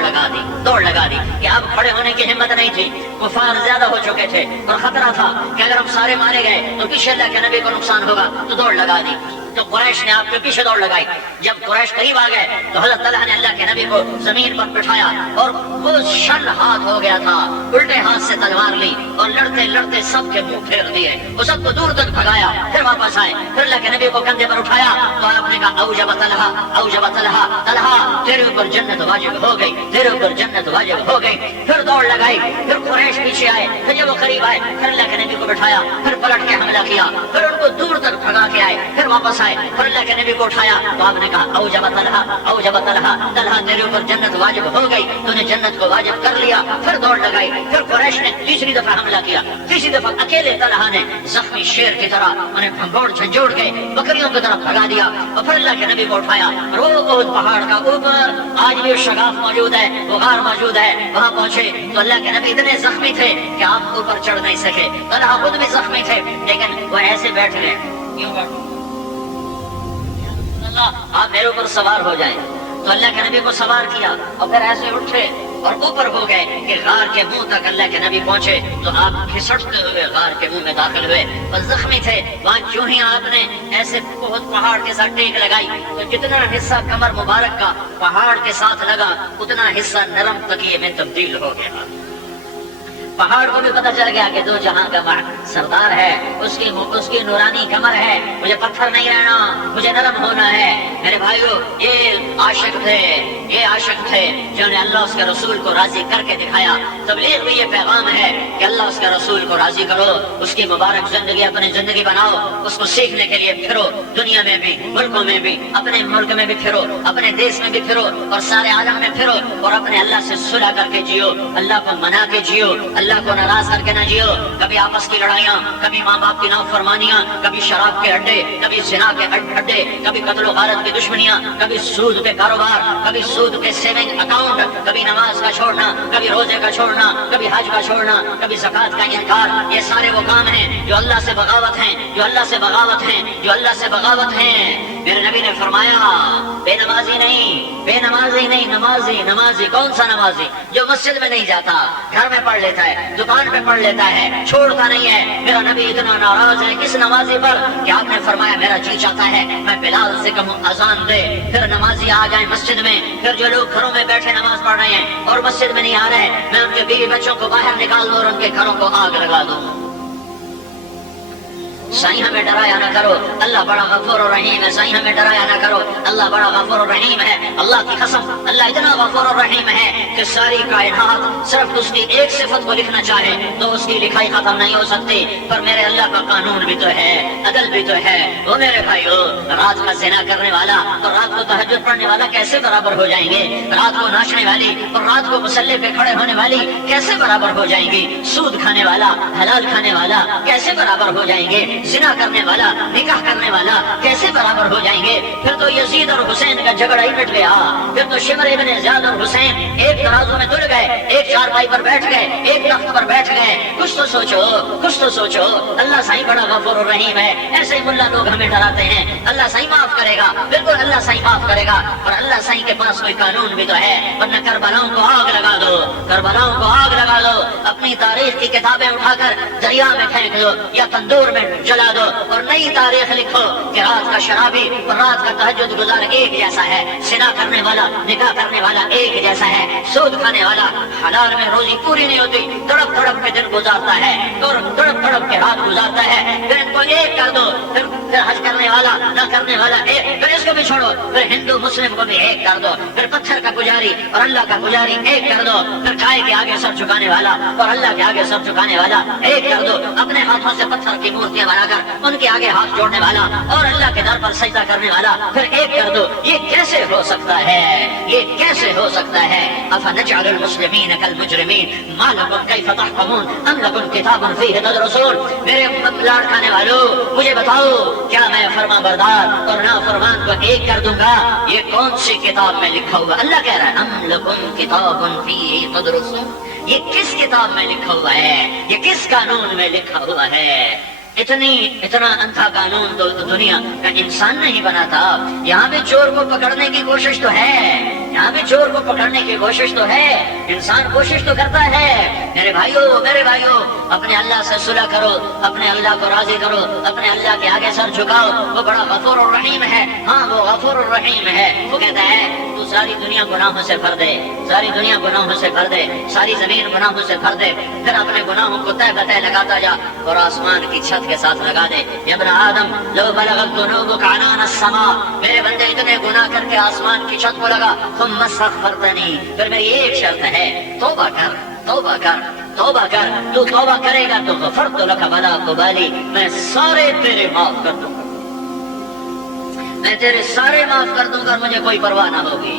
لگا دی کہ اب کھڑے ہونے کی ہمت نہیں تھی، کفار زیادہ ہو چکے تھے اور خطرہ تھا کہ اگر ہم سارے مارے گئے تو پیچھے اللہ کے نبی کو نقصان ہوگا، تو دوڑ لگا دی۔ تو قریش نے آپ کے پیچھے دوڑ لگائی۔ جب قریش قریب آ گئے تو حضرت طلحہ نے اللہ کے نبی کو زمین پر بٹھایا اور وہ شل ہاتھ ہو گیا تھا، الٹے ہاتھ سے تلوار لی اور لڑتے لڑتے سب کے منہ پھیر دیے، وہ سب کو دور تک بھگایا، پھر واپس آئے، پھر اللہ کے نبی کو کندھے پر اٹھایا تو آپ نے کہا اوجب طلحہ طلحہ تیرے اوپر جنت واجب ہو گئی، تیرے اوپر جنت واجب ہو گئی۔ پھر دوڑ لگائی، پھر قریش پیچھے آئے، پھر جب وہ قریب آئے پھر اللہ کے نبی کو بٹھایا، پھر پلٹ کے حملہ کیا، پھر ان کو دور تک بھگا کے آئے، پھر واپس آئے، پھر اللہ کے نبی کو اٹھایا تو آپ نے کہا اوجب طلحہ تیرے اوپر جنت واجب ہو گئی، تو نے جنت کو واجب کر لیا۔ پھر دوڑ لگائی، پھر قریش نے تیسری دفعہ حملہ کیا، تیسری دفعہ اکیلے طلحہ نے زخمی شیر کی طرح انہیں بھگوڑ جھنجھوڑ کے بکریوں کی طرف بھگا دیا اور پھر اللہ کے نبی کو اٹھایا اور وہ احد پہاڑ کا اوپر آج بھی شگاف موجود ہے، وہ غار موجود ہے، وہاں پہنچے تو اللہ کے نبی اتنے زخمی تھے کہ آپ اوپر چڑھ نہیں سکے، طلحہ خود بھی زخمی تھے لیکن وہ ایسے بیٹھ گئے، کیوں آپ میرے اوپر سوار ہو جائیں، تو اللہ کے نبی کو سوار کیا اور پھر ایسے اٹھے اور اوپر ہو گئے کہ غار کے منہ تک اللہ کے نبی پہنچے تو آپ کھسٹتے ہوئے غار کے منہ میں داخل ہوئے، بس زخمی تھے۔ وہاں جو ہی آپ نے ایسے بہت پہاڑ کے ساتھ ٹیک لگائی تو جتنا حصہ کمر مبارک کا پہاڑ کے ساتھ لگا اتنا حصہ نرم تکیے میں تبدیل ہو گیا۔ پہاڑ کو بھی پتہ چل گیا کہ دو جہاں کا سردار ہے، اس کی نورانی کمر ہے، مجھے پتھر نہیں رہنا، مجھے نرم ہونا ہے۔ میرے بھائیو یہ عاشق تھے جنہوں نے اللہ اس کے رسول کو راضی کر کے دکھایا۔ تبلیغ بھی یہ پیغام ہے کہ اللہ اس کے رسول کو راضی کرو، اس کی مبارک زندگی اپنی زندگی بناؤ، اس کو سیکھنے کے لیے پھرو، دنیا میں بھی، ملکوں میں بھی، اپنے ملک میں بھی پھرو، اپنے دیش میں بھی پھرو اور سارے عالم میں پھرو اور اپنے اللہ سے صلح کر کے جیو، اللہ کو منا کے جیو، اللہ کو ناراض کر کے نہ جیو۔ کبھی آپس کی لڑائیاں، کبھی ماں باپ کی نافرمانیاں، کبھی شراب کے اڈے، کبھی زنا کے اڈے، کبھی قتل و غارت کی دشمنیاں، کبھی سود کے کاروبار، کبھی سود کے سیونگ اکاؤنٹ، کبھی نماز کا چھوڑنا، کبھی روزے کا چھوڑنا، کبھی حج کا چھوڑنا، کبھی زکات کا انکار، یہ سارے وہ کام ہیں جو اللہ سے بغاوت ہیں، جو اللہ سے بغاوت ہیں، جو اللہ سے بغاوت ہیں۔ میرے نبی نے فرمایا بے نمازی نہیں، نمازی کون سا نمازی؟ جو مسجد میں نہیں جاتا، گھر میں پڑھ لیتا ہے، دکان پہ پڑھ لیتا ہے، چھوڑتا نہیں ہے۔ میرا نبی اتنا ناراض ہے اس نمازی پر کہ آپ نے فرمایا میرا جی چاہتا ہے میں بلال سے کہوں اذان دے، پھر نمازی آ جائیں مسجد میں، پھر جو لوگ گھروں میں بیٹھے نماز پڑھ رہے ہیں اور مسجد میں نہیں آ رہے میں ان کے بیوی بچوں کو باہر نکال دوں اور ان کے گھروں کو آگ لگا دوں۔ سائیں ہمیں ڈرایا نہ کرو، اللہ بڑا غفور و رحیم ہے۔ سائیں ہمیں ڈرایا نہ کرو، اللہ بڑا غفور و رحیم ہے۔ اللہ کی قسم اللہ اتنا غفور و رحیم ہے کہ ساری کائنات صرف اس کی ایک صفت کو لکھنا چاہے تو اس کی لکھائی ختم نہیں ہو سکتی، پر میرے اللہ کا قانون بھی تو ہے، عدل بھی تو ہے۔ وہ میرے بھائیو رات کا زنا کرنے والا اور رات کو تہجد پڑھنے والا کیسے برابر ہو جائیں گے؟ رات کو ناچنے والی اور رات کو مصلی پہ کھڑے ہونے والی کیسے برابر ہو جائیں گی؟ سود کھانے والا، حلال کھانے والا کیسے برابر ہو جائیں گے؟ زنا کرنے والا نکاح کرنے والا کیسے برابر ہو جائیں گے؟ پھر تو یزید اور حسین کا جھگڑا ہی مٹ گیا، پھر تو شمر ابن زیاد اور حسین ایک ترازو میں تل گئے، ایک چارپائی پر بیٹھ گئے، ایک تخت پر بیٹھ گئے۔ کچھ تو سوچو، کچھ تو سوچو۔ اللہ سائیں بڑا غفور الرحیم ہے، ایسے ہی ملا لوگ ہمیں ڈراتے ہیں اللہ سائیں معاف کرے گا، بالکل اللہ سائیں معاف کرے گا، اور اللہ سائیں کے پاس کوئی قانون بھی تو ہے، ورنہ کربلاؤں کو آگ لگا دو، کربلاؤں کو آگ لگا دو، اپنی تاریخ کی کتابیں اٹھا کر دریا میں پھینک دو یا تندور میں جلا دو اور نئی تاریخ لکھو کہ رات کا شرابی اور رات کا تہجد گزار ایک جیسا ہے، زنا کرنے والا نکاح کرنے والا ایک جیسا ہے، سود کھانے والا حلال میں روزی پوری نہیں ہوتی، تڑپ تڑپ کے دن گزارتا ہے اور تڑپ تڑپ کے رات گزارتا ہے، پھر ان کو ایک کر دو، پھر حج کرنے والا نہ کرنے والا ایک، پھر اس کو بھی چھوڑو، پھر ہندو مسلم کو بھی ایک کر دو، پھر پتھر کا پجاری اور اللہ کا پجاری ایک کر دو، پھر گائے کے آگے سر جھکانے والا اور اللہ کے آگے سر جھکانے والا ایک کر دو، اپنے ہاتھوں سے پتھر کی مورتیاں بنا کر ان کے آگے ہاتھ جوڑنے والا اور اللہ کے در پر سجدہ کرنے والا پھر ایک کر دو۔ یہ کیسے ہو سکتا ہے؟ یہ کیسے ہو سکتا ہے؟ افنجعل المسلمین کالمجرمین ما لکم کیف تحکمون ام لکم کتاب فیہ تدرسون۔ میرے لاڑ کھانے والوں مجھے بتاؤ، کیا میں فرما بردار اور نافرمان کو ایک کر دوں گا؟ یہ کون سی کتاب میں لکھا ہوا؟ اللہ کہہ رہا ہے ام لکم کتاب فیہ تدرسون، یہ کس کتاب میں لکھا ہوا ہے؟ یہ کس قانون میں لکھا ہوا ہے؟ اتنا انتھا قانون تو دنیا کا انسان نہیں بنا تھا۔ یہاں بھی چور کو پکڑنے کی کوشش تو ہے، یہاں بھی چور کو پکڑنے کی کوشش تو ہے، انسان کوشش تو کرتا ہے۔ میرے بھائیوں اپنے اللہ سے صلح کرو، اپنے اللہ کو راضی کرو، اپنے اللہ کے آگے سر جھکاؤ، وہ بڑا غفور الرحیم ہے۔ ہاں وہ غفور الرحیم ہے، وہ کہتا ہے تو ساری دنیا گناہوں سے بھر دے، ساری دنیا گناہوں سے بھر دے، ساری زمین گناہوں سے بھر دے، پھر اپنے گناہوں کو تہ بتہ لگاتا جا اور آسمان کی چھت کے ساتھ لگا دے۔ یا ابن آدم لو بلغت ذنوبک عنان السماء، میرے بندے اتنے گناہ کر کے آسمان کی چھت کو لگا، ثم استغفرتنی، پھر میری ایک شرط ہے، توبہ کر، توبہ کر، توبہ کر، تو توبہ کرے گا تو غفرت لک ولا ابالی، میں سارے تیرے معاف کر دوں گا، میں تیرے سارے معاف کر دوں گا اور مجھے کوئی پرواہ نہ ہوگی۔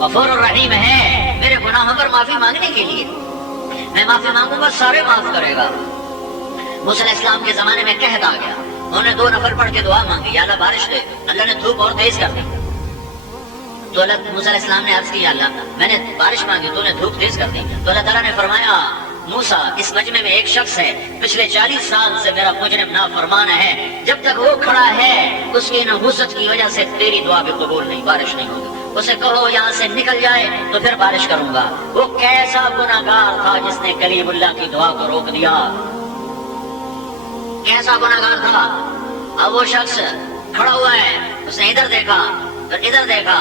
غفور الرحیم ہے، میرے گناہوں پر معافی مانگنے کے لیے میں معافی مانگوں گا، سارے معاف کرے گا۔ موسیٰ علیہ السلام کے زمانے میں قحط آ گیا، انہوں نے 2 نفل پڑھ کے دعا مانگی، یا اللہ بارش دے، اللہ نے دھوپ اور تیز کر دی، تو موسیٰ علیہ السلام نے عرض کی یا اللہ میں نے بارش مانگی تو نے دھوپ تیز کر دی، تو اللہ تعالیٰ نے فرمایا موسیٰ اس مجمع میں ایک شخص ہے پچھلے 40 سال سے میرا مجرم نافرمان ہے، جب تک وہ کھڑا ہے اس کی نحوست کی وجہ سے تیری دعا بھی قبول نہیں، بارش نہیں ہوگی، اسے کہو یہاں سے نکل جائے تو پھر بارش کروں گا۔ وہ کیسا گناہگار تھا جس نے کلیم اللہ کی دعا کو روک دیا، کیسا گناہگار تھا۔ اب وہ شخص کھڑا ہوا ہے، اس نے ادھر دیکھا پھر ادھر دیکھا،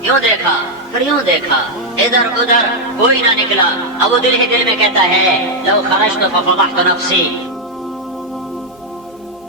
یوں دیکھا پھر یوں دیکھا، ادھر ادھر کوئی نہ نکلا۔ اب وہ دل ہی دل میں کہتا ہے لو خرجت ففضحت نفسی،